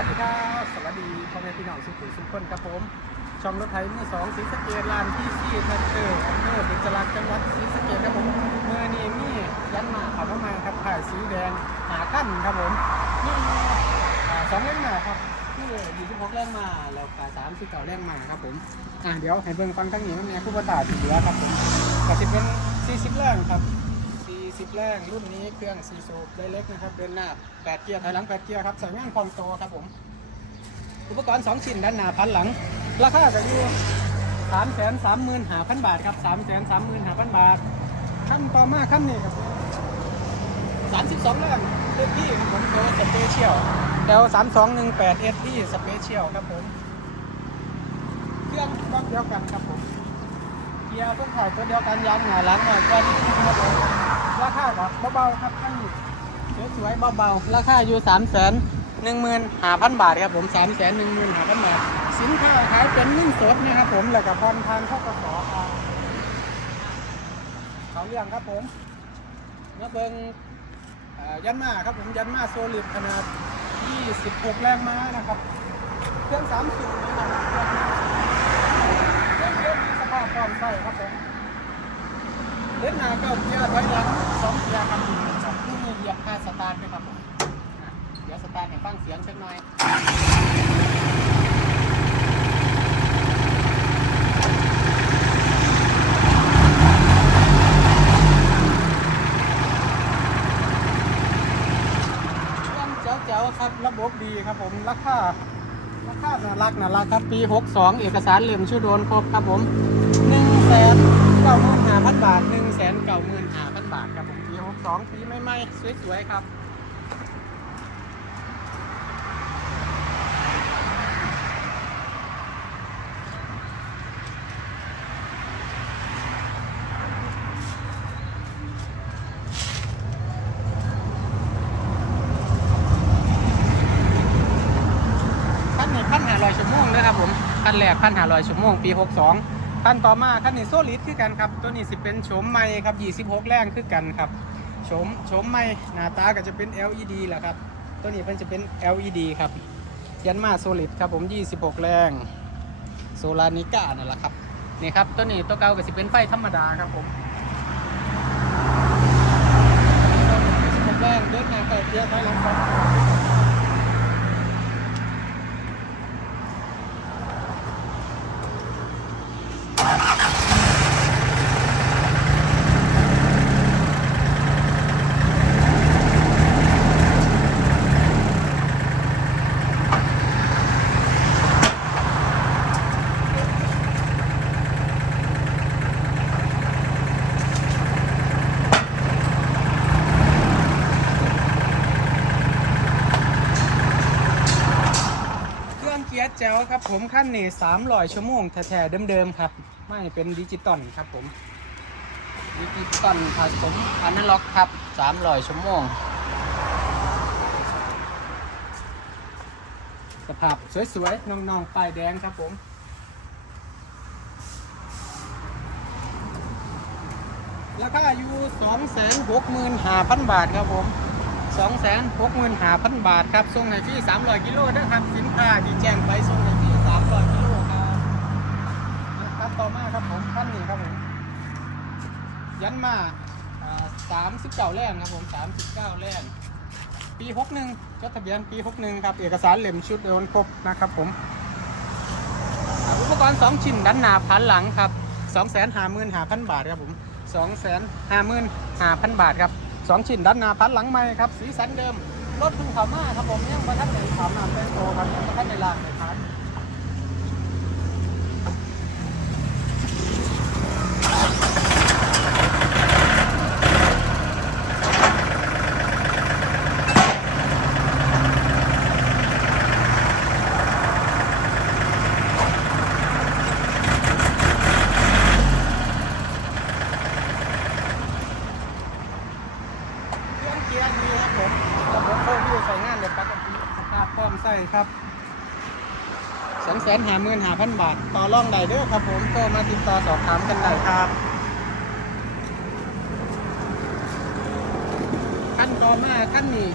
วัสดีครับสวัสดีพ่อแม่พี่น้องสุขุมสุขคนครับผมช่องรถไถมือสองศรีสะเกดลานที่ซี่แท็กเตอร์อำเภอเป็นจรักจังหวัดศรีสะเกดครับผมเมื่อนี้มียันมาขับเข้ามาครับถ่ายสีแดงหาขั้นครับผมนี่สองเล่มหนาครับที่ยี่สิบหกเล่มมาแล้วก็สามสิบเก้าเล่มมาครับผมอะเดี๋ยวให้เบิ่งฟังทั้งนี้มันเนี่ยผู้ประตาที่เหลือครับผมก็จะเป็นสี่สิบแรงครับ 40แรงรุ่นนี้เครื่องซีซูได้เล็กนะครับเดินหน้า 8 เกียร์ถอยหลัง 8 เกียร์ครับใส่งานพร้อมโตครับผม อุปกรณ์ 2 ชิ้นด้านหน้าพันหลัง ราคาจะอยู่3 3 5 0 0 0 บาทครับ 3 3 5 0 0 0 บาทขั้นต่อมาขั้นนี้ครับ32แรงเอที่ผมตัวสเปเชียล L 3 2 1 8 S ที่สเปเชียลครับผมเครื่องรอบเดียวกันครับผมเกียร์พวกถ่ายตัวเดียวกันยางหนาหลังหน่อยก็นิดนึงครับผม ราคาครับเบาๆครับท่านสวยๆเบาๆราคาอยู่สามแสนหนึ่งหมื่นห้าพันบาทครับผมสามแสนหนึ่งหมื่นห้าพันบาทสินค้าขายเป็นเงินสดนะครับผมแล้วก็ผ่อนทานเข้ากระสอบเขาเรื่องครับผมเมื่อเบิงเอ่อยันมาครับผมยันมาโซลิดขนาด 26 แรงม้านะครับ เครื่อง3สูบนะครับเรื่องเรื่องมีสภาพความใส่ครับผมเล่นหนาเก้าเกียร์ไว้หลัง สองเกียร์ครับจากที่มีเหยียบค่าสตาร์ทด้วยครับผมเดี๋ยวสตาร์ทให้ฟังเสียงสักหน่อยเครื่องเจ๋วครับระบบดีครับผมราคาราคาน่ารักน่ารักครับปี 62 เอกสารเหลี่ยมชื่อโดนครบครับผม1แสนเก้าหมื่นห้าพันบาท1แสนเสองปีใหม่ๆ สวยๆ ครับพันหาลอยชั่วโงนะครับผมขั้นแรกขั้นหาลอยชั่วโมงปี 62ขั้นต่อมาขั้นนี้โซลิดคือกันครับ ตัวนี้สิเป็นโฉมใหม่ครับ 26 แรงคือกันครับ โฉมโฉมใหม่หน้าตาก็จะเป็น LED แหละครับ ตัวนี้มันจะเป็น LED ครับยันมาโซลิดครับผม 26 แรงโซลานิก้านั่นแหละครับนี่ครับตัวนี้ตัวเก่าก็จะเป็นไฟธรรมดาครับผม26แรงเดินหน้าไปเกียร์ถอยหลังครับ แจ๋วครับผมขั้นนี้สามร้อยชั่วโมงแท้ๆเดิมๆครับ ไม่เป็นดิจิตอลครับผม ดิจิตอลผสมอนาล็อกครับสามร้อยชั่วโมง สภาพสวยๆน้องๆป้ายแดงครับผมราคาอยู่สองแสนหกหมื่นห้าพันบาทครับผม สองแสนหกหมื่นห้าพันบาทครับส่งให้ที่สามร้อยกิโลนะครับสินค้าที่แจ้งไปส่งให้ที่สามร้อยกิโลครับครับต่อมาครับผมขั้นนี้ครับผมยันมาสามสิบเก้าแรงครับผมสามสิบเก้าแรงปีหกหนึ่งจดทะเบียนปีหกหนึ่งครับ เอกสารเหล่มชุดโดนครบนะครับผมอุปกรณ์สองชิ้นด้านหน้าพันหลังครับสองแสนห้าหมื่นห้าพันบาทครับผมสองแสนห้าหมื่นห้าพันบาทครับ สองชิ้นด้านหน้าพัดหลังใหม่ครับ สีสันเดิม รถทึ่งขามาครับผมยังประทับในขามน้าเป็นโตครับยังประทับในลางเลยครับ เครื่องเกียร์ดีครับผมระบบโฟวิวใส่งานเดี๋ยวปกติสภาพพร้อมใส่ครับสองแสนหาหมื่นหาพันบาท ต่อร่องได้เด้อครับผมก็มาติดต่อสอบถามกันได้ครับขั้นต่อมาขั้นนี้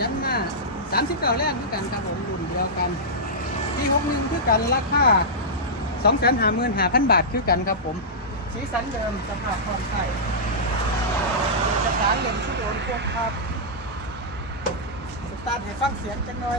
ยันมาสามสิบเก้าแรกคือกันครับผมรุ่นเดียวกันปีหกหนึ่งคือกันราคาสองแสนห้าหมื่นห้าพันบาทคือกันครับผมสีสันเดิมสภาพความใส่เอกสารเหลี่ยมชุดโอนครบครับ สตาร์ทให้ฟังเสียงจังหน่อย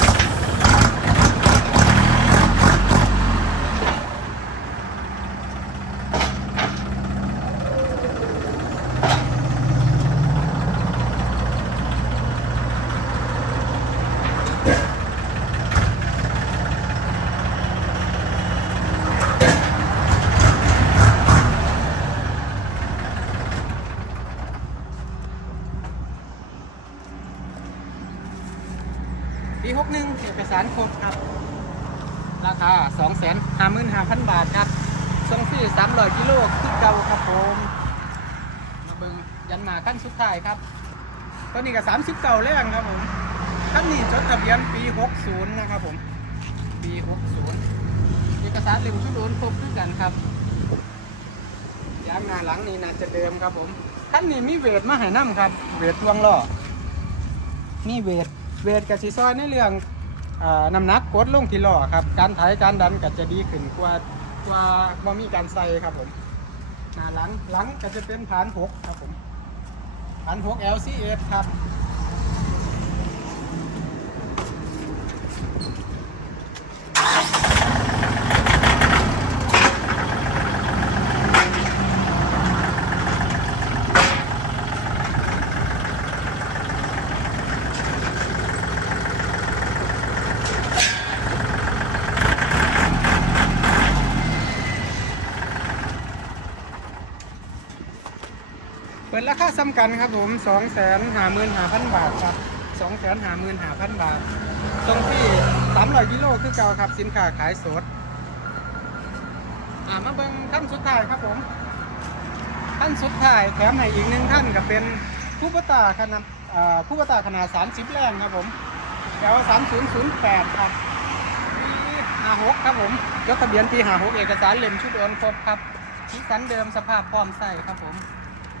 สารครบครับ ราคา2 5 5 0 0 0บาทครับส่งฟรี300กิโลคือเก่าครับผมมาเบิงยันมาขั้นสุดท้ายครับตอนนี้ก็30เก่าแล้วครับผมขั้นนี้จดทะเบียนปี60นะครับผมปี60เอกสารเล่มชุดโอนครบด้วยกันครับยางหน้าหลังนี่น่าจะเดิมครับผมขั้นนี้มีเวทมาให้น้ำครับ เวททวงล้อมีเวทเวทกับสีซอยในเรื่อง น้ำหนักกดลงที่ล้อครับ การถ่ายการดันก็จะดีขึ้นกว่ากว่าบ่มีการใส่ครับผมหน้าหลังหลังก็จะเป็นฐานหกครับผมฐานหก LCS ครับ เปิดราคาซ้ำกันครับผม2 5 5 0 0 0 บาทครับ2 5 5 0 0 0 บาท ตรงที่300กิโลคือเก่าครับสินค้าขายสดอ่ามาเบิ่งขั้นสุดท้ายครับผมขั้นสุดท้ายแถมให้อีกหนึ่งท่านก็เป็นผู้ประตาขนาดผู้ประตาขนาด 30 แรงครับผมแถว3008 ครับปี56ครับผมยกทะเบียนปี56เอกสารเล่มชุดโอนครบครับสีสันเดิมสภาพพร้อมใส่ครับผม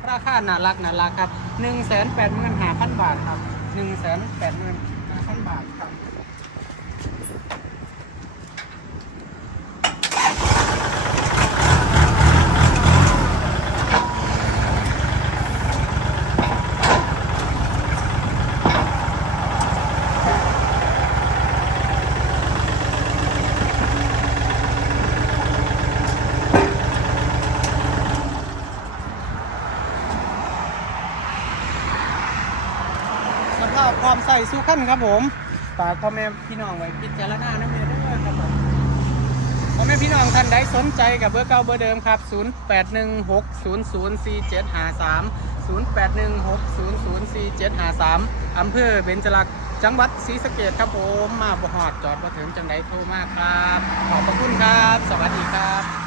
ราคาน่ารักน่ารักครับ1 8 5 0 0 0บาทครับ1 8 5 0 0 0บาทครับ สภา พความใส่สู้ขั้นครับผมฝากพ่อแม่พี่น้องไว้พิจารณานะเมเด้อครับผมพ่อแม่พี่น้องท่านใดสนใจกับเบอร์เก่าเบอร์เดิมครับ 0816004753 0816004753อำเภอเบญจลักษณ์จังหวัดศรีสะเกษครับผม มาบ่หอดจอดมาถึงจังไดโทรมากครับ ขอบพระคุณครับ สวัสดีครับ